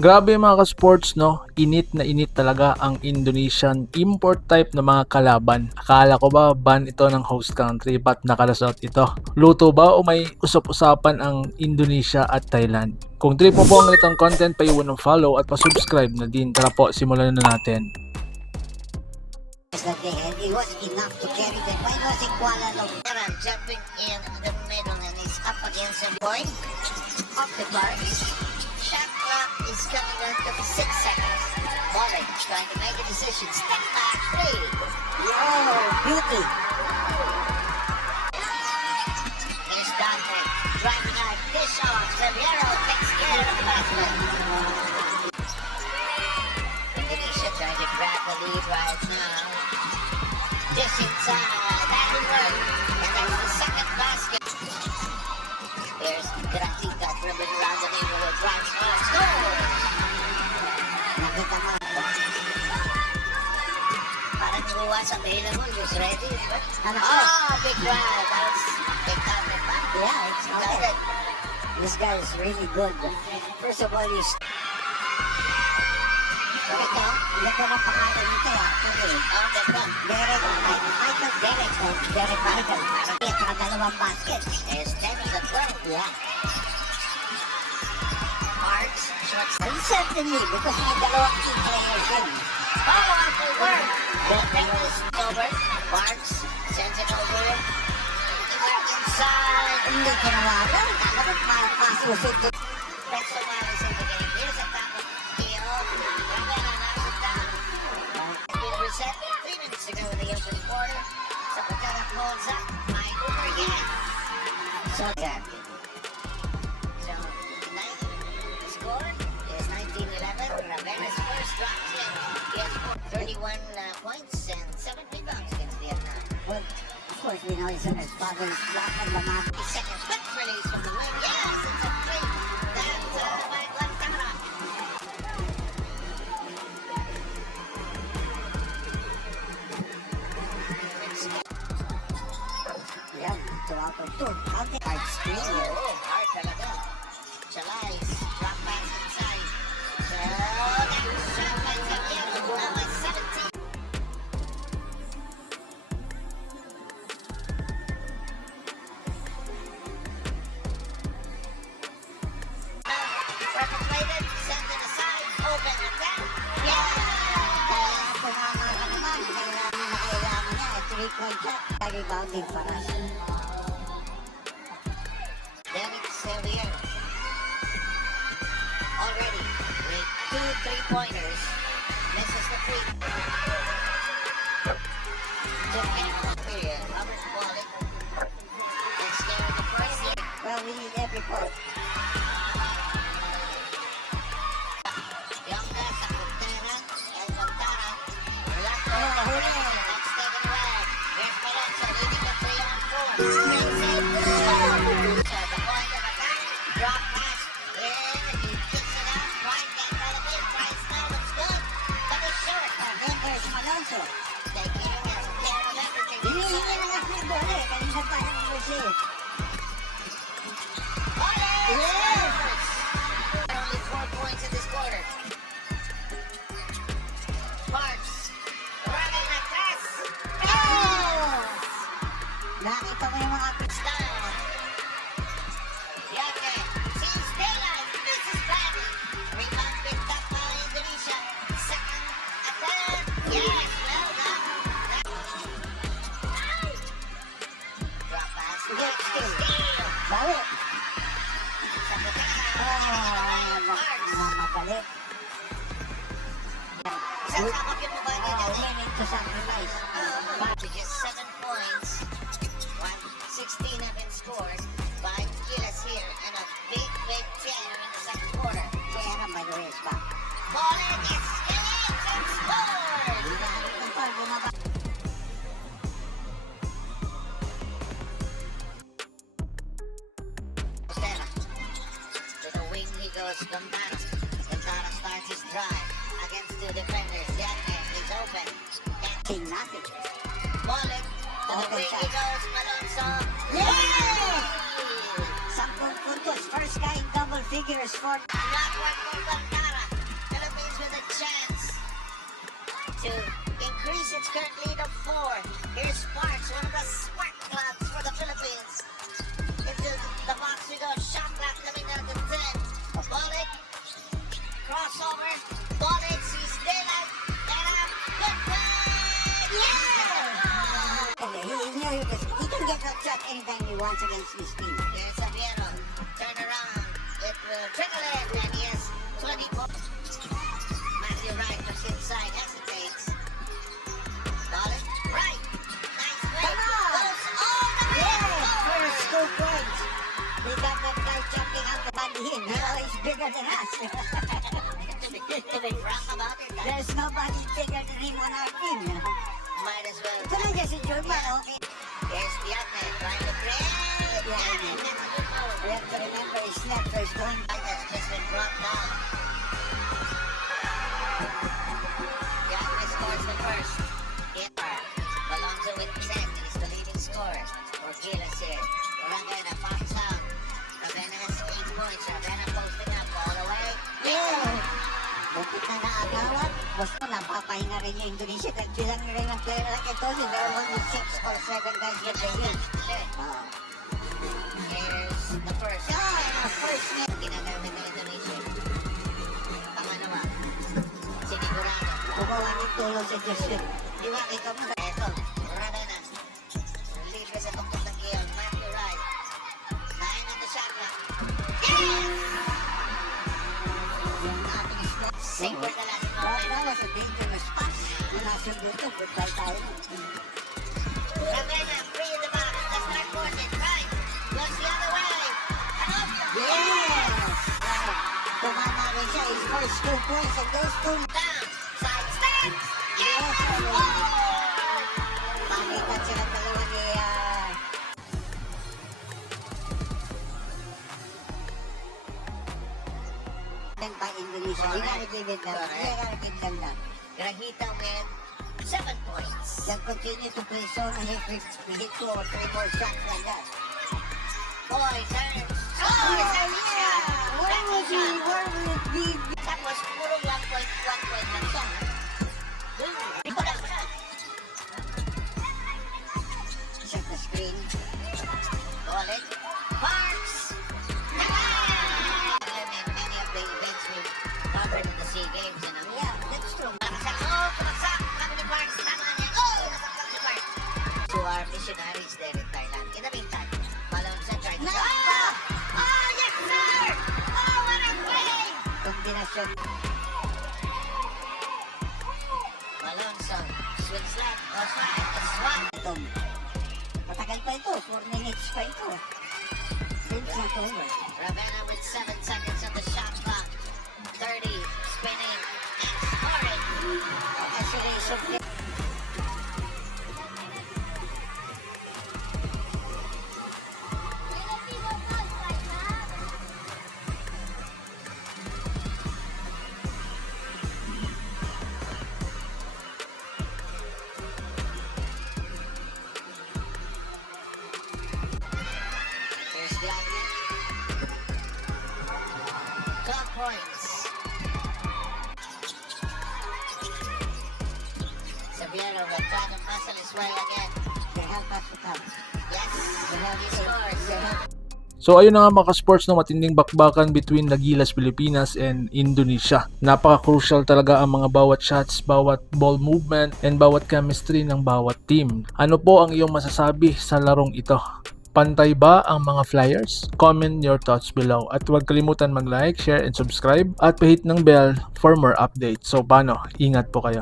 Grabe mga ka-sports, no? Init na init talaga ang Indonesian import type na mga kalaban. Akala ko ba ban ito ng host country, but nakalasot ito. Luto ba o may usap-usapan ang Indonesia at Thailand? Kung trip mo po ang ganitong content, paiwan ng follow at pa-subscribe na din. Tara po, simulan na natin. That day, and it was enough to carry them. By losing Kuala Lumpur, jumping in the middle, and he's up against the point of the bar. Shot clock is coming out of 6 seconds. Bowling trying to make a decision. Step back three. Yo, beauty. There's Dante driving out. Dish off. Severo takes care of the basket. Indonesia trying to grab the lead right now. Just inside, that'll work. And that's the second basket. There's Gratica dribbling around the neighborhood. Right side, scores! Nakita mo. Parang yung was available, was ready. Oh, big drive. That's big counted back. Yeah, it's counted. This guy is really good. First of all, he's... Ito, lagyan ng pangalan nito okay. Ganda. Derek Michael. At saka dalawang basket. There's 10 in the 12. Yeah. Marks, shots. Certainly, because may dalawang key players yun. Oh, after work. Defense is over. Marks sends it over. Inside. Hindi kinawalan. Kala ko pasusot. Let's sumalis in the game. Here's a top of Theo. Ravena knocks it down. Reset 3 minutes ago in the open quarter. Sapagara pulls up. Mine over again. So, yeah. So, the score is 19-11. Ravena's first drops in. He has 31 points and 7 rebounds against Vietnam. Well, of course, we know his father's block on the map. Second quick release from the wing. Yes, it's a three. That's by Guantanamo. Yeah, tuwapag to. Hard screen. Oh, hard talaga. Chalais, drop pass inside. So, that's shot by Xavier. Now it's 17. Perpetrated, send it aside, open again. Yeah! Kaya tumama ka naman. Kailangan niya. 3-point shot. Rebounding for us. Derek Xavier. Already with 2 3-pointers. Misses the three. Second period. Robert Wallet. Let's go with the first year. Well, we need every point. Yonga sa Montana. El Montana. Left over. That's taken away. There's Valencia leading the 3-on-4. Makes it. So the point of attack. Drop pass. He kicks it out. Right back by the mid. Price now looks good. But it's short. Then there's Malonzo. Taking care of everything. Hinihingi na nga free ball eh. Kanina pa yung receive. Yes! Only 4 points in this quarter. Marks. Running across. Oh! Nakita mo yung mga style. Yake. Sees daylight. Misses Bradley. Rebound picked up by Indonesia. Second attempt. Yes, well done. Drop pass. Good steal. Balik. Sa Montana. Mabalik. Sasakap yung mukha niya dyan eh. Willing to sacrifice. To just 7 points. 116 have been scored by Gilas here and a big chair in the second quarter. Chair by the way is back. Bowling is hit and scored! Stella. With a wing he goes Gandara. Gandara starts his drive against 2 defenders. Yake is open. Can't see nothing. Bowling. To the wing he goes Malonzo. Yeah! 10 puntos. First guy in double figures for not one for Gandara. to increase its current lead of 4. Here's Sparks, one of the spark clubs for the Philippines. Into the box we go. Shot clock coming down to 10. Bullet. Crossover. Bullet sees daylight. And a good play. Yeah! He can get that shot anytime he wants against this team. Here's Sabiero. Turn around. It will trickle in. And yes, 20 points. Matthew Wright looks inside. Hesitates. Bullet. Right. Nice play. Come on. Goes all the way. Yeah, forward. first 2 points. We got that guy jumping out the body in. He's bigger than us. To be frank about it, There's nobody bigger than him on our team. might as well. Ito lang si Jurman, okay? Here's Piatne trying to trade. Yeah. And that's a good move. We have to remember his net first going. That's just been brought down. Piatne scores the first. Keeper. Alonso with 10. He's the leading scorer. For Gilas here. Ravenna pops out. Ravenna has 8 points. Ravenna posting up all the way. Yeah! Bukit na naagawan. Basta napapahinga rin yung Indonesia. Dahil bilang rin ang player like I told you, there are only 6 or 7 guys get the hit. Here's the first. First net. Ginagamit ng Indonesia. Pangalawa. Sinigurado. Gumawa ng tulong sa Justin. Di ba, ikaw mo. Eto, Ravenna. Libre sa tungkol ng Gion. Matthew Wright. 9 on the shot clock. Yes! Yung ating slot. Save for the last That moment. was a dangerous pass. Yung nasa dito, goodbye tayo. Ravenna, free in the box. Let's start forcing. Right. Goes the other way. Another. Yes! Tumama rin siya. His first 2 points and those 2 Down. Side step. Yes! Yes! Oh! Palitan sila dalawa ni by Indonesia. We gotta give it that. We gotta give them that. Grahita with 7 points. They'll continue to play so and hit 2 or 3 more shots like that. Boy, turns. Oh, yeah! Where would he? Where would it be? That was puro 1 point lang siya. Check the screen. Bullet. Parks. Many of the events we've covered in the SEA Games. And, Yeah, that's true. Pumaksak. Kami ni Parks. Tama niya. Oh! Si Parks. To our missionaries there in Thailand. In the meantime, Malonza tried to... No! Oh, yes, sir! Oh, what a play! Kombinasyon. Malonzo swings left. Goes right. It's one. Ito. Matagal pa ito. 4 minutes pa ito. It's not over. Ravenna with 7 seconds on the shot clock. 30, spinning, and scoring. Actually, so Here's the admin. 12 points. Sabiero will try to muscle his way again. they help us to come. Yes, he scores. So ayun na nga mga sports no, matinding bakbakan between Gilas Pilipinas and Indonesia. Napaka-crucial talaga ang mga bawat shots, bawat ball movement, and bawat chemistry ng bawat team. Ano po ang iyong masasabi sa larong ito? Pantay ba ang mga Flyers? Comment your thoughts below. At huwag kalimutan mag-like, share, and subscribe. At pahit ng bell for more updates. So paano? Ingat po kayo.